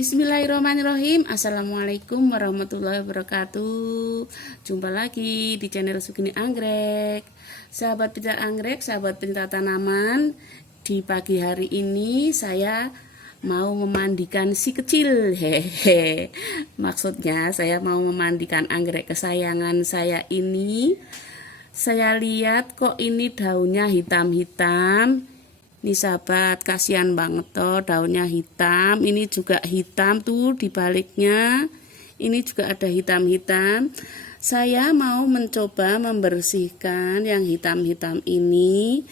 Bismillahirrahmanirrahim. Assalamualaikum warahmatullahi wabarakatuh. Jumpa lagi di channel Sugini Anggrek. Sahabat pencinta anggrek, sahabat pencinta tanaman, di pagi hari ini saya mau memandikan si kecil. Hehe. Maksudnya saya mau memandikan anggrek kesayangan saya ini. Saya lihat kok ini daunnya hitam-hitam. Ini sahabat, kasihan banget toh, daunnya hitam. Ini juga hitam tuh di baliknya. Ini juga ada hitam-hitam. Saya mau mencoba membersihkan yang hitam-hitam ini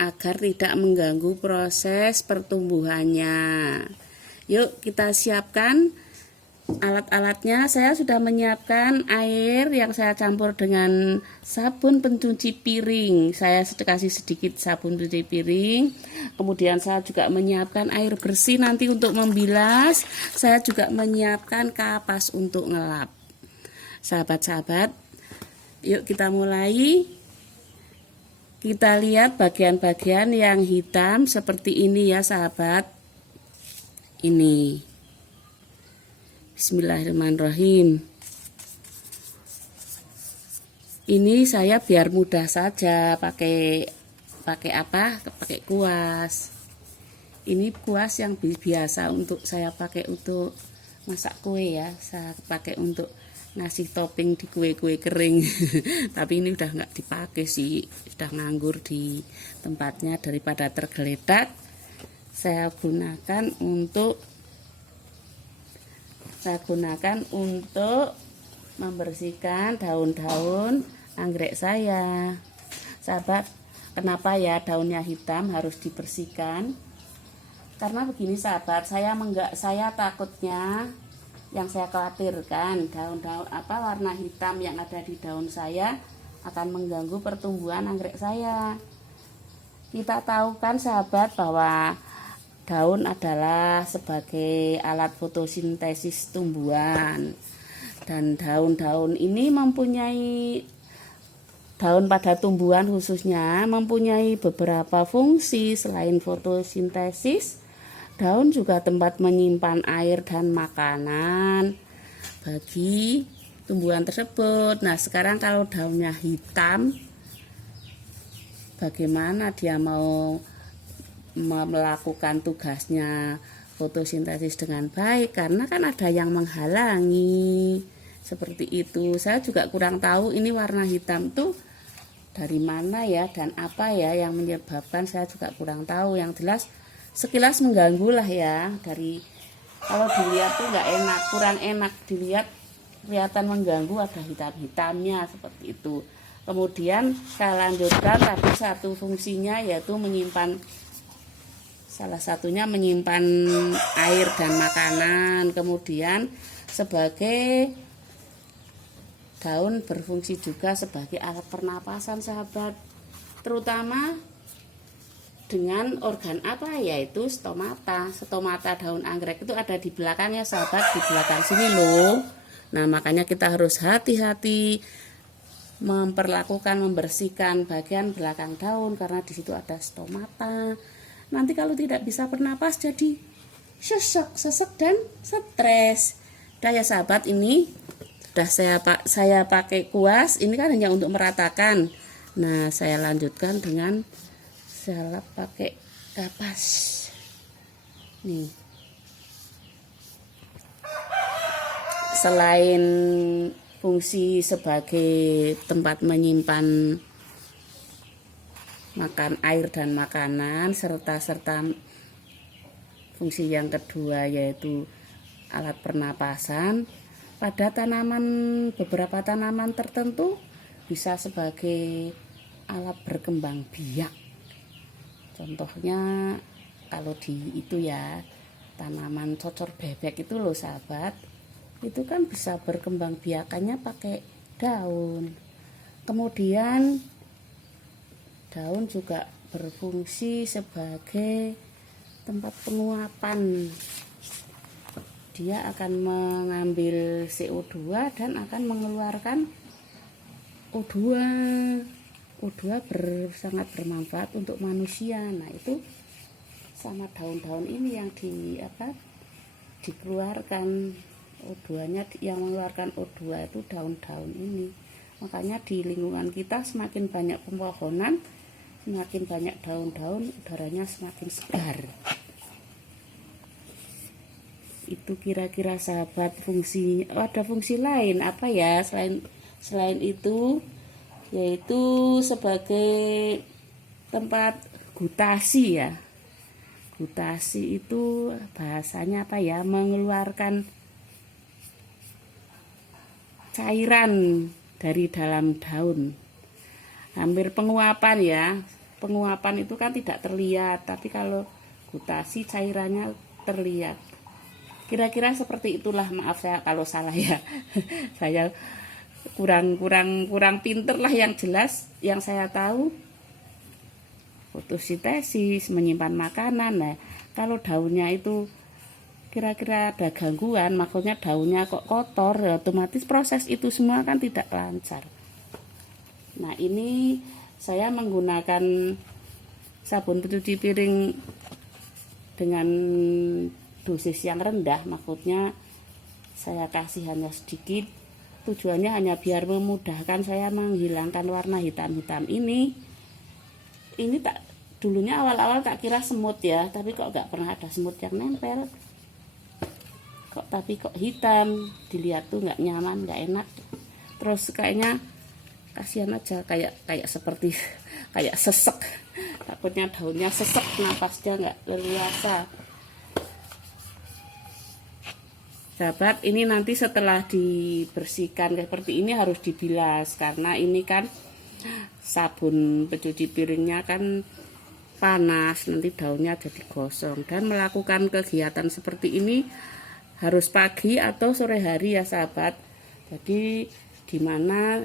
agar tidak mengganggu proses pertumbuhannya. Yuk kita siapkan alat-alatnya. Saya sudah menyiapkan air yang saya campur dengan sabun pencuci piring. Saya kasih sedikit sabun pencuci piring. Kemudian saya juga menyiapkan air bersih nanti untuk membilas. Saya juga menyiapkan kapas untuk ngelap. Sahabat-sahabat, yuk kita mulai. Kita lihat bagian-bagian yang hitam seperti ini ya sahabat. Ini. Bismillahirrahmanirrahim. Ini saya biar mudah saja pakai apa? Pakai kuas. Ini kuas yang biasa untuk saya pakai untuk masak kue ya. Saya pakai untuk ngasih topping di kue-kue kering. Tapi ini udah nggak dipakai sih, sudah nganggur di tempatnya. Daripada tergeletak, saya gunakan untuk membersihkan daun-daun anggrek saya. Sahabat, kenapa ya daunnya hitam harus dibersihkan? Karena begini sahabat, saya takutnya, yang saya khawatirkan, daun-daun warna hitam yang ada di daun saya akan mengganggu pertumbuhan anggrek saya. Kita tahu kan sahabat bahwa daun adalah sebagai alat fotosintesis tumbuhan, dan daun-daun ini daun pada tumbuhan khususnya mempunyai beberapa fungsi. Selain fotosintesis, daun juga tempat menyimpan air dan makanan bagi tumbuhan tersebut. Nah, sekarang kalau daunnya hitam, bagaimana dia mau melakukan tugasnya fotosintesis dengan baik? Karena kan ada yang menghalangi seperti itu. Saya juga kurang tahu ini warna hitam tuh dari mana ya dan apa ya yang menyebabkan, saya juga kurang tahu. Yang jelas sekilas mengganggu lah ya, dari kalau dilihat tuh nggak enak, kurang enak dilihat, kelihatan mengganggu, ada hitam-hitamnya seperti itu. Kemudian saya lanjutkan tadi satu fungsinya yaitu salah satunya menyimpan air dan makanan. Kemudian sebagai daun berfungsi juga sebagai alat pernapasan sahabat, terutama dengan organ yaitu stomata. Stomata daun anggrek itu ada di belakangnya sahabat, di belakang sini loh. Nah, makanya kita harus hati-hati membersihkan bagian belakang daun karena di situ ada stomata. Nanti kalau tidak bisa bernapas jadi sesek dan stres. Udah ya sahabat, ini sudah saya pakai kuas. Ini kan hanya untuk meratakan. Nah, saya lanjutkan dengan saya lap pakai kapas. Nih. Selain fungsi sebagai tempat menyimpan makan air dan makanan, serta fungsi yang kedua yaitu alat pernapasan, pada beberapa tanaman tertentu bisa sebagai alat berkembang biak. Contohnya kalau tanaman cocor bebek itu loh sahabat, itu kan bisa berkembang biakannya pakai daun. Kemudian daun juga berfungsi sebagai tempat penguapan. Dia akan mengambil CO2 dan akan mengeluarkan O2. O2 sangat bermanfaat untuk manusia. Nah, itu sama daun-daun ini yang dikeluarkan O2-nya. Yang mengeluarkan O2 itu daun-daun ini. Makanya di lingkungan kita semakin banyak pepohonan, semakin banyak daun-daun, udaranya semakin segar. Itu kira-kira sahabat fungsi. Ada fungsi lain apa ya selain itu, yaitu sebagai tempat gutasi ya. Gutasi itu bahasanya apa ya, mengeluarkan cairan dari dalam daun. Hampir penguapan ya. Penguapan itu kan tidak terlihat, tapi kalau gutasi cairannya terlihat. Kira-kira seperti itulah, maaf saya kalau salah ya. Saya kurang pinter lah. Yang jelas yang saya tahu fotosintesis, menyimpan makanan. Nah, kalau daunnya itu kira-kira ada gangguan, maksudnya daunnya kok kotor, ya otomatis proses itu semua kan tidak lancar. Nah, ini saya menggunakan sabun pencuci piring dengan dosis yang rendah, maksudnya saya kasih hanya sedikit. Tujuannya hanya biar memudahkan saya menghilangkan warna hitam-hitam ini. Ini dulunya awal-awal tak kira semut ya, tapi kok gak pernah ada semut yang nempel. Tapi kok hitam, dilihat tuh gak nyaman, gak enak. Terus kayaknya kasihan aja, kayak seperti kayak sesek. Takutnya daunnya sesek, napasnya gak leluasa. Sahabat, ini nanti setelah dibersihkan seperti ini harus dibilas, karena ini kan sabun pencuci piringnya kan panas, nanti daunnya jadi gosong. Dan melakukan kegiatan seperti ini harus pagi atau sore hari ya sahabat. Jadi dimana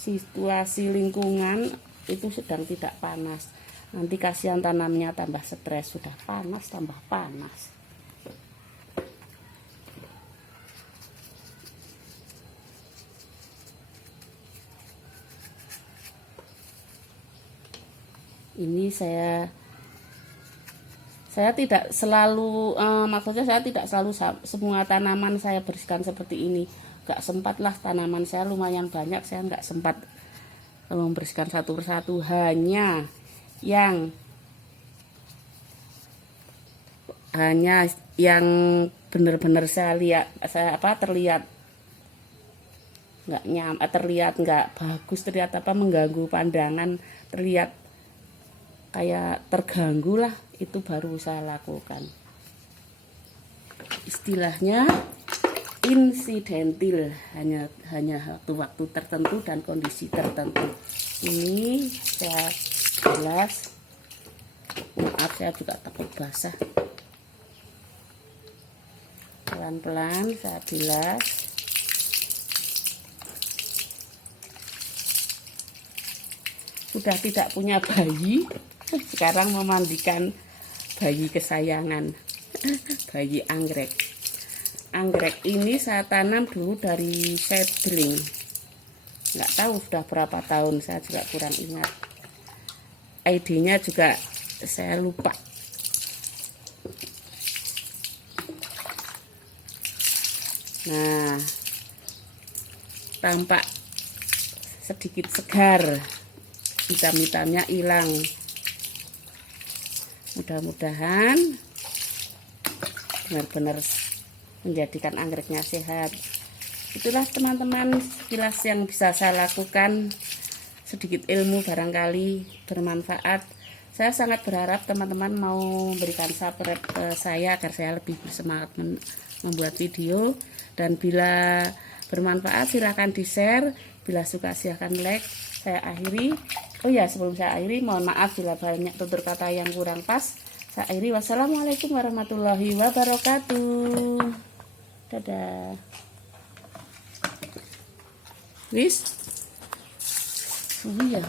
situasi lingkungan itu sedang tidak panas, nanti kasihan tanamnya tambah stres, sudah panas tambah panas. Ini saya tidak selalu maksudnya saya tidak selalu semua tanaman saya bersihkan seperti ini. Gak sempat lah, tanaman saya lumayan banyak, saya nggak sempat membersihkan satu persatu. Hanya yang benar-benar terlihat nggak bagus, terlihat mengganggu pandangan, terlihat kayak terganggu lah, itu baru saya lakukan. Istilahnya insidentil, hanya waktu tertentu dan kondisi tertentu. Ini saya bilas, maaf saya juga takut basah. Pelan-pelan saya bilas. Sudah tidak punya bayi, sekarang memandikan bayi kesayangan, bayi anggrek. Anggrek ini saya tanam dulu dari seedling, nggak tahu sudah berapa tahun, saya juga kurang ingat. ID-nya juga saya lupa. Nah, tampak sedikit segar, hitam-hitamnya hilang. Mudah-mudahan benar-benar menjadikan anggreknya sehat. Itulah teman-teman sekilas yang bisa saya lakukan, sedikit ilmu barangkali bermanfaat. Saya sangat berharap teman-teman mau memberikan subscribe ke saya agar saya lebih bersemangat membuat video. Dan bila bermanfaat silahkan di share, bila suka silahkan like. Saya akhiri. Oh ya, sebelum saya akhiri, mohon maaf bila banyak tutur kata yang kurang pas. Saya akhiri. Wassalamualaikum warahmatullahi wabarakatuh. Dadah. Wis. Suwi ya.